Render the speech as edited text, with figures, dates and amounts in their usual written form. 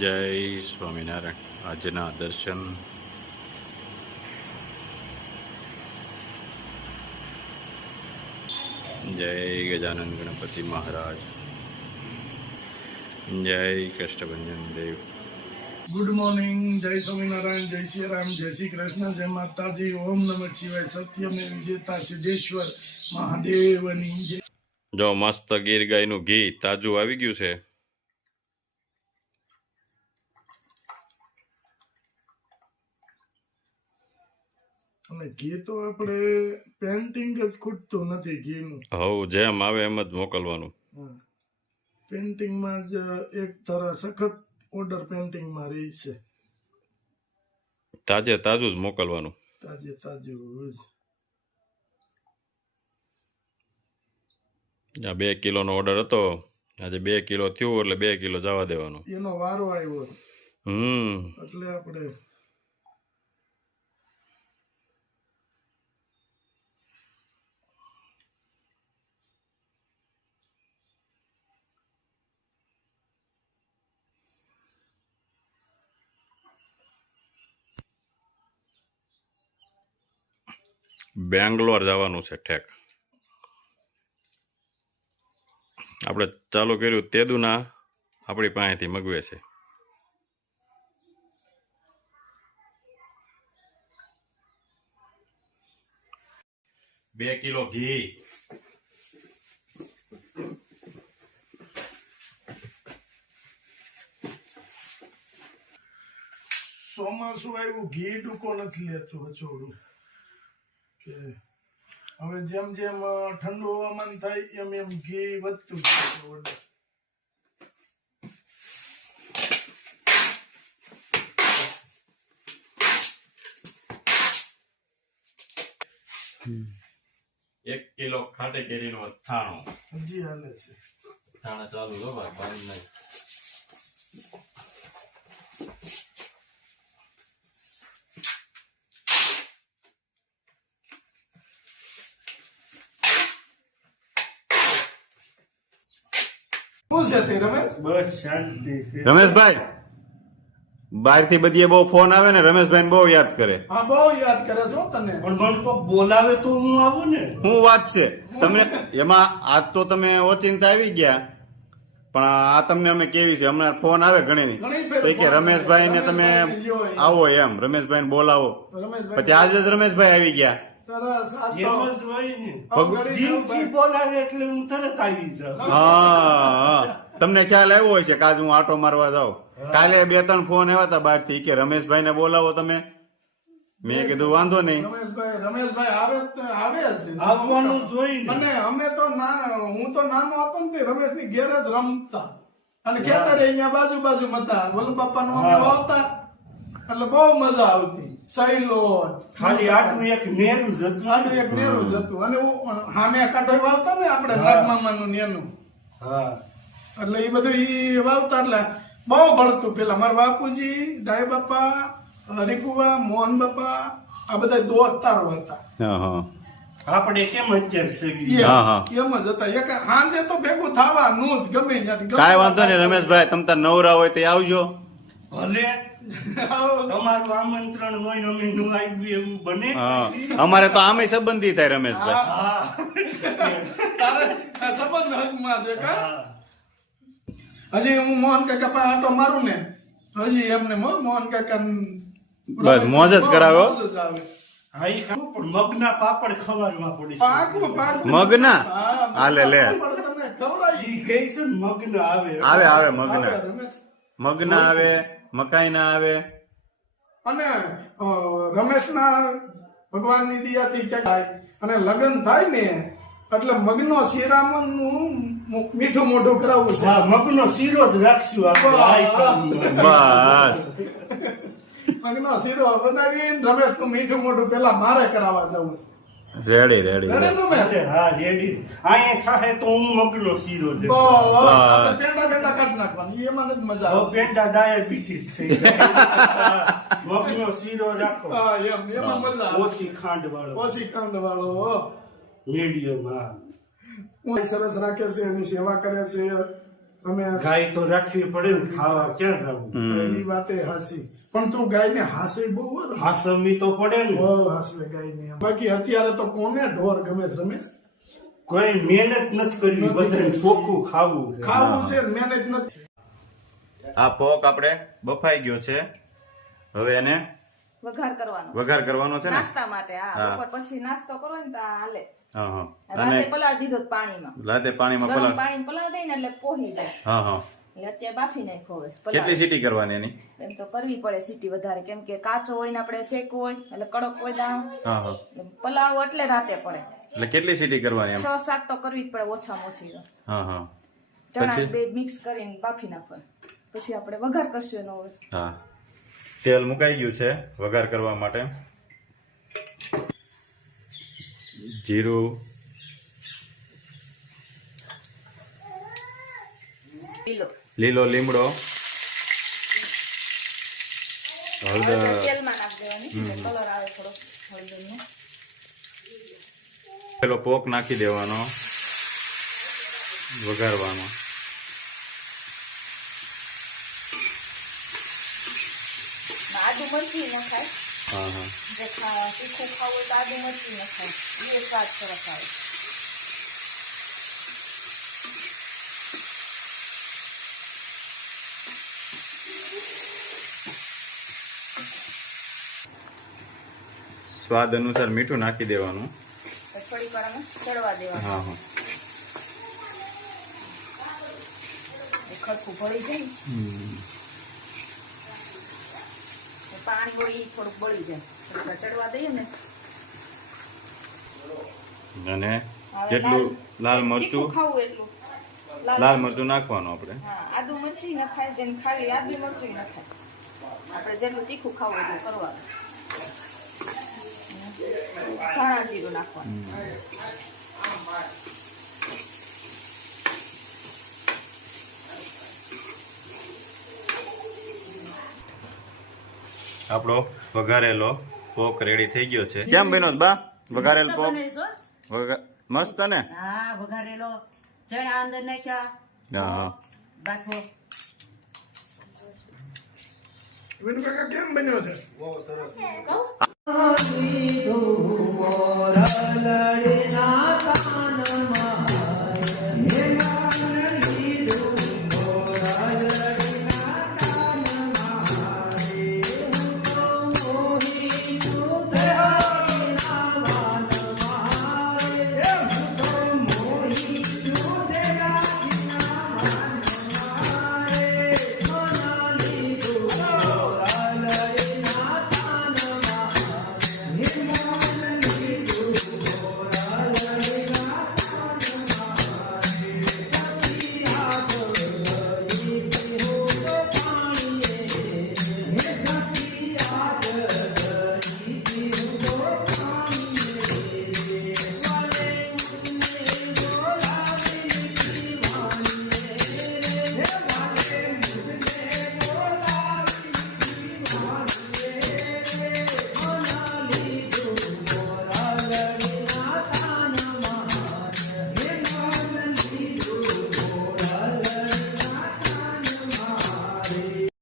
જય સ્વામિનારાયણ. આજના દર્શન જય ગજાનંદ ગણપતિ મહારાજ, જય કષ્ટભંજન દેવ. Good morning. જય સ્વામિનારાયણ, જય શ્રી રામ, જય શ્રી કૃષ્ણ, જય માતાજી. ઓમ નમઃ શિવાય. સત્યમેવ વિજેતા સિદ્ધેશ્વર મહાદેવની જય. જો મસ્ત ગીર ગાયનું ઘી તાજું આવી ગયું છે. અને ઘી તો આપણે પેન્ટિંગ જ ખૂટતું નથી ઘીનું. હવ જેમ આવે એમ જ મોકલવાનું. પેન્ટિંગમાં જ એક તરફ સખત ઓર્ડર પેન્ટિંગમાં રહી છે. તાજે તાજું જ મોકલવાનું. તાજે તાજું જ. આ 2 કિલોનો ઓર્ડર હતો, આજે 2 કિલો થયું એટલે 2 કિલો જવા દેવાનું. એનો વારો આવ્યો એટલે આપણે બેંગ્લોર જવાનું છે ઠેક. આપણે ચાલુ કર્યું તેદુના આપણી પાસેથી મગવે છે. બે કિલો ઘી. ચોમાસું આવ્યું, ઘી ડૂકો નથી લેતું વચોડું. કે હવે જેમ જેમ ઠંડુ હવામાન થાય એમ એમ ઘી વધતું જાય છે. એક કિલો ખાટી કેરીનો અથાણો હજી હાલે છે. અથાણા ચાલુ જો ભાઈ નહીં. રમેશભાઈ બહારથી બધી બહુ ફોન આવે ને, રમેશભાઈ બહુ યાદ કરે. હા, બહુ યાદ કરે છો તને. પણ મને તો બોલાવે તો હું આવું ને. શું વાત છે તમને એમાં? આજ તો તમે ઓચિંતા આવી ગયા, પણ આ તમને અમે કેવી છે, હમણાં ફોન આવે ઘણી તો કે રમેશભાઈ ને તમે આવો એમ, રમેશભાઈ બોલાવો. પછી આજે જ રમેશભાઈ આવી ગયા. બોલાવે એટલે હું તરત આવી જાઉં. હા, તમને ખ્યાલ આવ્યો હોય છે કે આજ હું આટો મારવા જાઉં. કાલે 2-3 ફોન આવ્યા હતા બહાર થી કે રમેશભાઈ ને બોલાવો તમે. મેં કીધું વાંધો નહીં. રમેશભાઈ આવે જ આવવાનું જોઈ ને. અને અમે તો હું તો નાનો હતો ને તે રમેશ ની ઘેર જ રમતા અને ખેતર અહીંયા બાજુ હતા. વલ્લભ બાપા નું અમે વાવતા એટલે બહુ મજા આવતી. સૈલો ખાલી આટલું એક નેરું જ હતું. અને સામે કાંઠો વાવતા ને આપણે નાગમામા નું નેનું. હા, એટલે એ બધું ઈ વાવતા એટલે બહુ ભળતું. પેલા મારા બાપુજી, ડાય બાપા, હરિકુવા, મોહન બાપા આ બધા દોસ્તારો હતા. આપણે કેમ અત્યારે છે એમ જ હતા. એક સાંજે તો ભેગું થવાનું જ ગમે ત્યાંથી. કાંઈ વાંધો નહીં રમેશભાઈ, તમે તાર નવરા હોય તો આવજો. ભલે તમારું આમંત્રણ હોય ને અમે નું આવ્યું એવું બને. અમારે તો આમે સંબંધી થાય રમેશભાઈ. તારે સંબંધ હકમાં છે કા? હજી હું મોહન કાકા પાસે આટો મારું ને હજી એમને મોહન કાકા બસ મોજ જ કરાવ્યો. હા, ઈ ખાવું પણ મગના પાપડ ખવાડવા પડે છે. પાકું મગના હાલે લે. ઈ કઈ છે ને મગના આવે આવે મગના આવે, મકાઈ ના આવે. અને રમેશ ના ભગવાન ની દિયાથી ક્યાંક અને લગ્ન થાય ને એટલે મગનો શિરામણ નું મીઠું મોઢું કરાવવું છે. હા, મગનો શીરો જ રાખશું આપણે. બસ મગનો શીરો બનાવીને રમેશ નું મીઠું મોઢું પેલા મારે કરાવવા જવું છે. રેડી રેડી નું હા, રેડી. અહીંયા થાહે તો હું મગનો શીરો દે. પેંડા કાઢ નાખવાની એમાં જ મજા આવે. પેંડા ડાયાબિટીસ થઈ જાય. મગનો શીરો રાખો. હા, એમાં મજા આવે. ઓછી ખાંડ વાળો. મીડિયમ. હા, સરસ રાખે છે, એની સેવા કરે છે. રમેશ ગાય તો રાખવી પડે ને, ખાવા ક્યાં જવું? એ વાતે હાસી, પણ તું ગાયને હાસે બહુ વાર. હાસવી તો પડે ને. બહુ હાસવે ગાયને. બાકી અત્યારે તો કોને ઢોર ગમે છે રમેશ? કોઈ મહેનત નથી કરવી, બધાને ચોખ્ખું ખાવું છે. ખાવું છે, મહેનત નથી. આ પોક આપણે બફાઈ ગયો છે, હવે એને વઘાર કરવાનો કરવાનો છે ને. નાસ્તા માટે. હા. હા, બપોર પછી નાસ્તો કરો ને તો આ હાલે. હા હા રાતે અને પલાળી દીધો પાણીમાં, રાતે પાણીમાં ગરમ પલાળ. પાણી પલાળી દઈ ને એટલે પોહી જાય. હા હા એટલે અત્યારે બાફી નાખો હવે. કેટલી પલાળી. સીટી કરવાની એની? એમ તો કરવી પડે સીટી વધારે, કેમ કે કાચો હોય ને આપણે શેકવો હોય એટલે કડક હોય દાણો. હા હા એટલે પલાળવો એટલે રાતે પડે. એટલે કેટલી સીટી કરવાની એમ? 6-7 તો કરવી જ પડે ઓછામાં ઓછી. હા હા ચણા પછી? બે મિક્સ કરીને બાફી નાખવાનું, પછી આપણે વઘાર કરશું એનો હવે. હા તેલ મુકાઈ ગયું છે વઘાર કરવા માટે. જીરું, લીલો લીલો લીમડો, હળદર, તેલમાં નાખી દેવાની એટલે કલર આવે થોડો હળદરનો. પેલો પોક નાખી દેવાનો, વઘારવાનો. આદુ મરચી નખાય, હા હા જે તીખું ખાવું હોય તો આદુ મરચી નખાય, એ સ્વાદ સરસ આવે. સ્વાદ અનુસાર મીઠું નાખી દેવાનું. તો થોડીક વાર અમે ચડવા દેવાનું. હા હા એ ખરખું ભળી જાય ને, તો પાણી હોય ઈ થોડુંક બળી જાય. થોડીક વાર ચડવા દઈએ ને. અને હવે જેટલું લાલ તીખું મરચું, ખાવું એટલું લાલ મરચું નાખવાનું આપણે. હા, આદુ મરચી નખાય, જેને ખાવી આદુ મરચું નખાય. આપણે જેટલું તીખું ખાવું એટલું કરવાનું. ધાણા જીરું નાખવાનું. આપણો વઘારેલો પોક રેડી થઈ ગયો છે. કેમ બન્યો બા વઘારેલ પોક? મસ્ત ને? હા, વઘારેલો ચણા અંદર નાખ્યા, હા હા બાફો. વિનુ કાકા કેમ બન્યો છે? કહું? મોર લડે